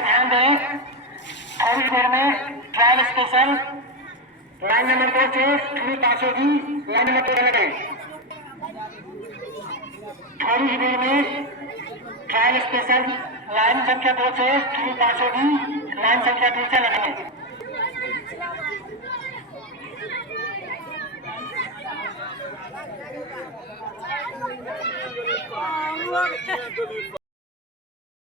ध्यान दें, थोड़ी देर में ट्रायल स्पेशल लाइन नंबर 2 से शुरू पास होगी। लाइन नंबर 2 लगे। थोड़ी ही देर में ट्रायल स्पेशल लाइन संख्या 2 से शुरू पास होगी। लाइन संख्या 2 से लगे।